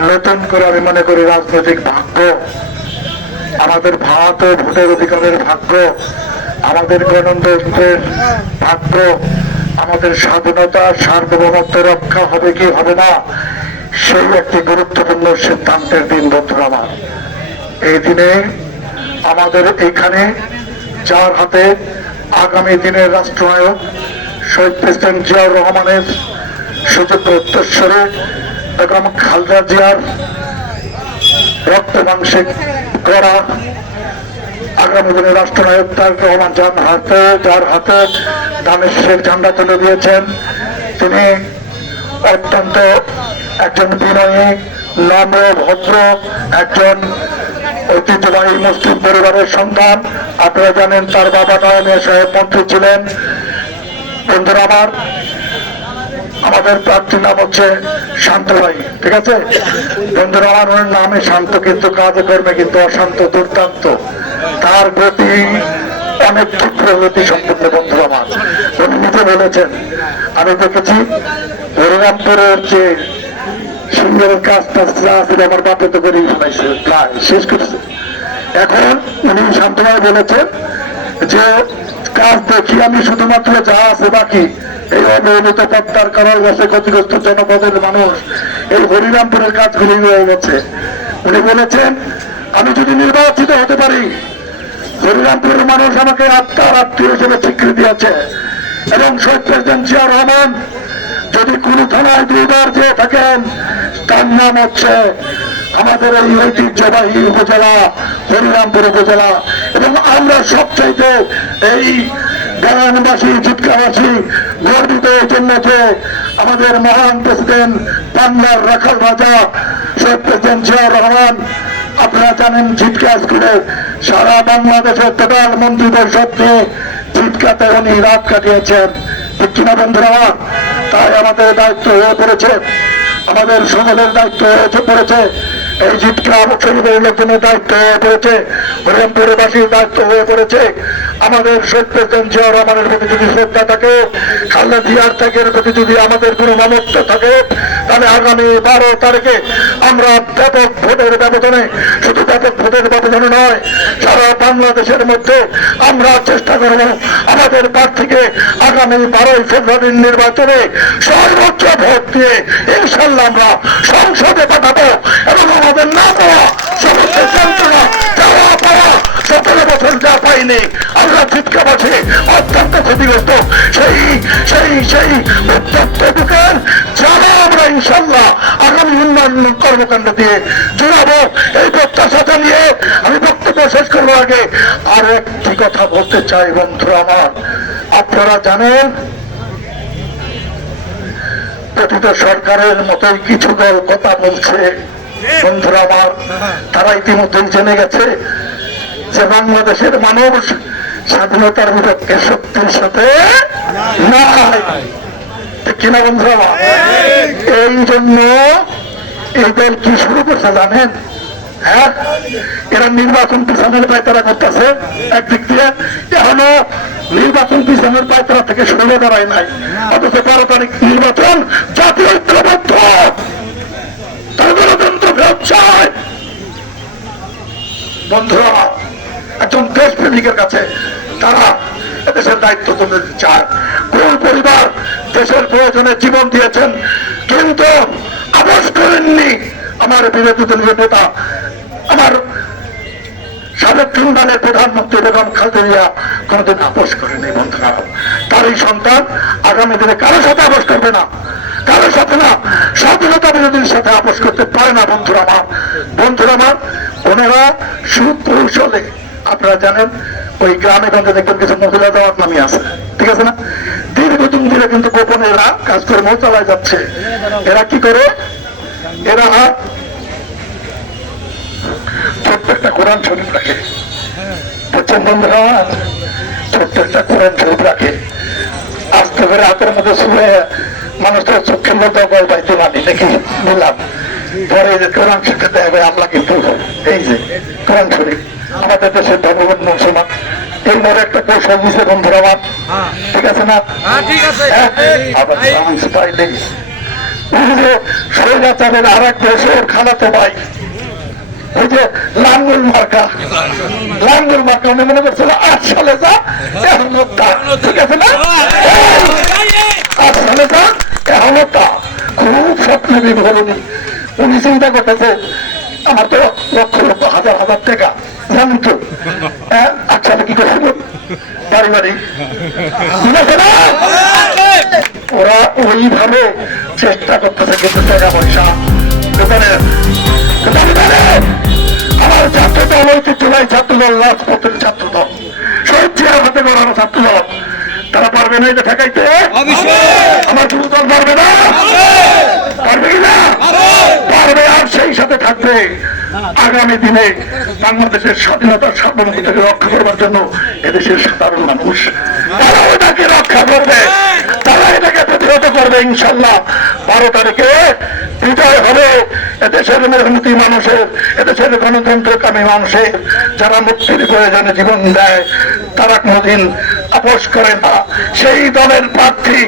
নতুন করে আমি মনে করি রাজনৈতিক ভাগ্য, আমাদের ভাত ও ভোটের অধিকারের ভাগ্য, আমাদের গণতন্ত্রের ভাগ্য, আমাদের স্বাধীনতা, সার্বভৌমত্ব রক্ষা হবে কি হবে না, সেই একটি গুরুত্বপূর্ণ সিদ্ধান্তের দিন, বন্ধুরা আমার। এই দিনে আমাদের এখানে যার হাতে আগামী দিনের রাষ্ট্রনায়ক শহীদ প্রেসিডেন্ট জিয়াউর রহমানের সুযোগ্য উত্তরস্বরে বেগম খালদা জিয়ার রক্ত মাংসে করা আগামী দিনে রাষ্ট্রনায়ক তার রহমান যার হাতে যার হাতে দানেশের ঝান্ডা তুলে দিয়েছেন। তিনি অত্যন্ত একজন বিনয়ী, নম্র, ভদ্র একজন ঐতিহ্যবাহী মুসলিম পরিবারের সন্তান। আপনারা জানেন তার বাবা নয়নিয়া সাহেব মন্ত্রী ছিলেন। বন্ধুরা আমার আমাদের প্রার্থীর নাম হচ্ছে শান্ত ভাই, ঠিক আছে? বন্ধুরা, আমার ওনার নামে শান্ত কিন্তু কাজে কর্মে কিন্তু অশান্ত, দুর্দান্ত। তার গতি অনেক ক্ষিপ্র গতি সম্পূর্ণ বন্ধু আমার। উনি নিজে বলেছেন, আমি দেখেছি হরিরামপুরের যে সুন্দর কাজ টাজ যা ছিল আমার বাপে তো প্রায় শেষ করেছে। এখন উনি শান্তভাই বলেছেন যে কাজ দেখি আমি শুধুমাত্র যা আছে বাকি, এই অনিয়মিত পদ্মার কারণ গেছে ক্ষতিগ্রস্ত জনপদের মানুষ। এই হরিরামপুরের কাজগুলি হয়ে গেছে। উনি বলেছেন, আমি যদি নির্বাচিত হতে পারি, হরিরামপুরের মানুষ আমাকে আত্মার আত্মীয় হিসেবে স্বীকৃতি আছে। এবং শহীদ প্রেসিডেন্ট জিয়া রহমান, যদি কোন থানায় দুইবার যেয়ে থাকেন, তার নাম হচ্ছে আমাদের এই ঐতিহ্যবাহী উপজেলা, হরিরামপুর উপজেলা, এবং আমরা সবচাইতে এই গ্রামবাসী চিৎকারবাসী গর্বিত এই জন্য যে আমাদের মহান প্রেসিডেন্ট বাংলার রাখাল রাজা শেখ প্রেসিডেন্ট জিয়াউর রহমান। আপনারা জানেন ঝিটকা স্কুলে সারা বাংলাদেশের টোটাল মন্ত্রীদের সত্যি ঝিটকাতে উনি রাত কাটিয়েছেন। কিনা বন্ধুরা? তাই আমাদের দায়িত্ব হয়ে পড়েছে। আমাদের সকলের দায়িত্ব হয়ে পড়েছে। এই জিটকা শরীরের জন্য দায়িত্ব হয়ে পড়েছে। হরিরামপুরবাসীর দায়িত্ব হয়ে পড়েছে। আমাদের শেখ প্রেসিডেন্ট জিয়া রহমানের প্রতি যদি শ্রদ্ধা থাকে। খালেদা জিয়ার ত্যাগের প্রতি যদি আমাদের কোনো মানত্ব থাকে। তাহলে আগামী বারো তারিখে আমরা ব্যাপক ভোটের ব্যবধানে শুধু ব্যাপক ভোটের ব্যবধানে নয়, সারা বাংলাদেশের মধ্যে আমরা চেষ্টা করব আমাদের প্রার্থীকে আগামী বারোই ফেব্রুয়ারির নির্বাচনে সর্বোচ্চ ভোট দিয়ে ইনশাল্লাহ আমরা সংসদে পাঠাবো এবং আমাদের না পাওয়া সমস্ত যন্ত্রণা পাওয়া সতেরো বছর যা পাইনি, আমরা অত্যন্ত ক্ষতিগ্রস্ত। সেই সেই সেই উত্তপ্ত বুকের যারা আমরা ইনশাল্লাহ আগামী উন্নয়ন কর্মকাণ্ড দিয়ে জোড়াবো, এই প্রত্যাশাটা নিয়ে আমি বক্তব্য শেষ করব আগে। আর একটি কথা বলতে চাই বন্ধুরা আমার। আপনারা জানেন প্রতিটা সরকারের মতোই কিছু দল কথা বলছে। বন্ধুরা আমার তারা ইতিমধ্যেই জেনে গেছে যে বাংলাদেশের মানুষ স্বাধীনতার বিপক্ষে শক্তির সাথে নাই। কিনা বন্ধুরা? এই জন্য এই দল কি শুরু করছে জানেন? হ্যাঁ? এরা নির্বাচন পিছনের পায়তারা করতেছে। একদিক দিয়ে এখনও নির্বাচন পিছনের পায়তারা থেকে সরে দাঁড়ায় নাই। অথচ বারো নির্বাচন জাতীয় ঐক্যবদ্ধ। তার গণতন্ত্র বন্ধুরা, একজন দেশপ্রেমিকের কাছে তারা দেশের দায়িত্ব তুলে কোন পরিবার দেশের প্রয়োজনে জীবন দিয়েছেন, কিন্তু আপোষ করেননি। আমার বিরোধী দলীয় নেতা আমার সাবেক ট্রিব্যুনালের প্রধানমন্ত্রী বেগম খালেদা কোনোদিন আপোষ করেনি, বন্ধুরা। তারই সন্তান আগামী দিনে কারও সাথে আপোষ করবে না। কারও সাথে না, স্বাধীনতা বিরোধীর সাথে আপোষ করতে পারে না, বন্ধুরা আমার। বন্ধুরা আমার ওনারা সুকৌশলে আপনারা জানেন, ওই গ্রামে গঞ্জে দেখবেন কিছু মহিলা দেওয়ার নামই আছে। ঠিক আছে না? দীর্ঘদিন ধরে কিন্তু গোপনে এরা কাজকর্ম চালায় যাচ্ছে। এরা কি করে? এরা একটা কোরআন শরীফ রাখে। বুঝছেন বন্ধুরা আমার? ছোট্ট একটা কোরআন শরীফ রাখে। আস্তে করে হাতের মধ্যে শুয়ে মানুষটা চোখের মধ্যে বল পাইতে মানি দেখে নিলাম পরে যে কোরআন শরীফ দেবে আল্লাহ কিন্তু এই যে কোরআন শরীফ আমাদের দেশের ধর্মবত মুসলমান। এই মোড়ে একটা কৌশল দিচ্ছে বন্ধুরা আমার। ঠিক আছে না? হ্যাঁ ঠিক আছে। হ্যাঁ? আবার চান্স পাইলেই ওই আর এক দেশের খালাতো ভাই ওই যে লাঙ্গুল মার্কা লাঙ্গুল মার্কা উনি মনে করছিল আট সালে যা এখনও ঠিক আছে না? আট সালে যা এখনও খুব স্বপ্নে বিভরণী উনি চিন্তা করতেছে আমার তো লক্ষ লক্ষ হাজার হাজার টাকা। জানেন তো আচ্ছা কি করছিল পারিবারিক। ওরা ওইভাবে চেষ্টা করতেছে কিন্তু টাকা পয়সা। দোকানে দোকানে। আমার ছাত্র দল ঐতিহ্যবাহী ছাত্র দল রাজপথের ছাত্র দল। শহীদ জিয়ার হাতে গড়ানো ছাত্র দল। তারা পারবে না এটা ঠেকাইতে? আমার যুব দল পারবে না? পারবে না? পারবে। আর সেই সাথে থাকবে। আগামী দিনে বাংলাদেশের স্বাধীনতার সার্বভৌমত্বকে রক্ষা করবার জন্য এদেশের সাধারণ মানুষ। তারা ওটাকে রক্ষা করবে তারা এটাকে প্রতিহত করবে ইনশাল্লাহ বারো তারিখে বিজয় হবে। এদেশের মেহনতি মানুষের এদেশের গণতন্ত্রকামী মানুষের যারা মুক্তির প্রয়োজনে জীবন দেয় তারা কোনোদিন আপোষ করে না। সেই দলের প্রার্থী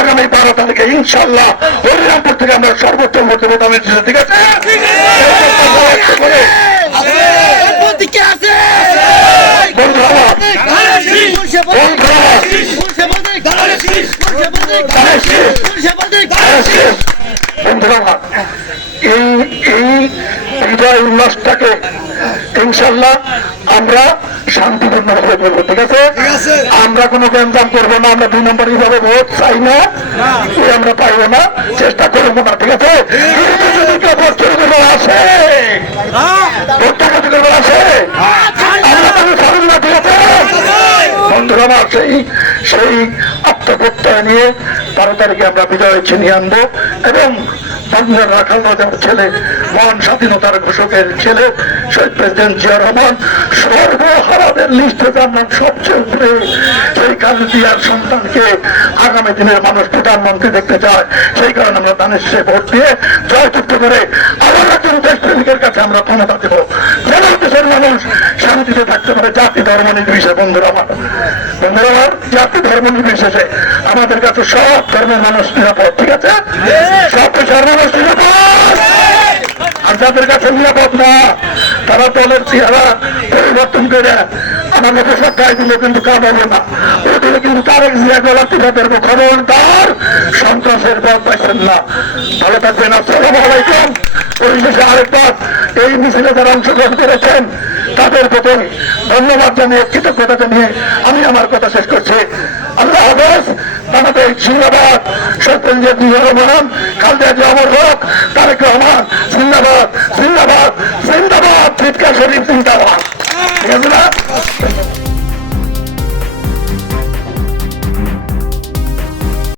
আগামী বারো তারিখে ইনশাল্লাহ হরিরামপুর থেকে আমরা সর্বোচ্চ ভোটে ভোটামের ঠিক আছে? বন্ধুরা বন্ধুরা বন্ধুরা এই এই হৃদয় উল্লাসটাকে ইনশাল্লাহ আমরা শান্তিপূর্ণ ভাবে করব ঠিক আছে আমরা কোনো গ্যাঞ্জাম করব না আমরা দুই নম্বর হিসাবে ভোট চাই না আমরা পাইবো না চেষ্টা করব না ঠিক আছে? কিন্তু যদি কেউ ভোট চুরি আসে ভোট টাকাতে করব আসে আমরা তাকে ছাড়ুন না ঠিক আছে বন্ধুরা সেই সেই আত্মপ্রত্যয় নিয়ে বারো তারিখে আমরা বিজয় ছিনিয়ে আনব এবং বাংলার রাখাল রাজার ছেলে, মহান স্বাধীনতার ঘোষকের ছেলে, শহীদ প্রেসিডেন্ট জিয়া রহমান, সর্বহারাদের লিস্টে যার নাম সবচেয়ে উপরে, সেই কালদিয়ার সন্তানকে আগামী দিনের মানুষ প্রধানমন্ত্রী দেখতে চায়। সেই কারণে আমরা দানের সে ভোট দিয়ে জয়যুক্ত করে কাছে আমরা দেশের মানুষ শান্তিতে থাকতে পারে, জাতি ধর্ম নির্বিশেষে। বন্ধুরা বন্ধুরা জাতি ধর্ম নির্বিশেষে। আমাদের কাছে সব ধর্মের মানুষ নিরাপদ, ঠিক আছে? সব পেশার মানুষ নিরাপদ। আর যাদের কাছে নিরাপদ না, তারা দলের চেহারা পরিবর্তন করে মতো সব গায়ে দিলে কিন্তু কাম না। ওদের কিন্তু তার এক জিয়া গলা তুলে সন্ত্রাসের পথ পাইছেন না। ভালো থাকবেন, আসসালামু আলাইকুম। পরিশেষে আরেকবার এই মিছিলে যারা অংশগ্রহণ করেছেন, তাদের প্রতি ধন্যবাদ জানিয়ে, কৃতজ্ঞতা জানিয়ে আমি আমার কথা শেষ করছি। আল্লাহ হাফেজ, বাংলাদেশ জিন্দাবাদ। সত্যেন্দ্র জিয়া রহমান, খালদা জিয়া অমর হক, তারেক রহমান, জিন্দাবাদ জিন্দাবাদ জিন্দাবাদ। চিৎকার শরীফ, জিন্দাবাদ। Yazılar.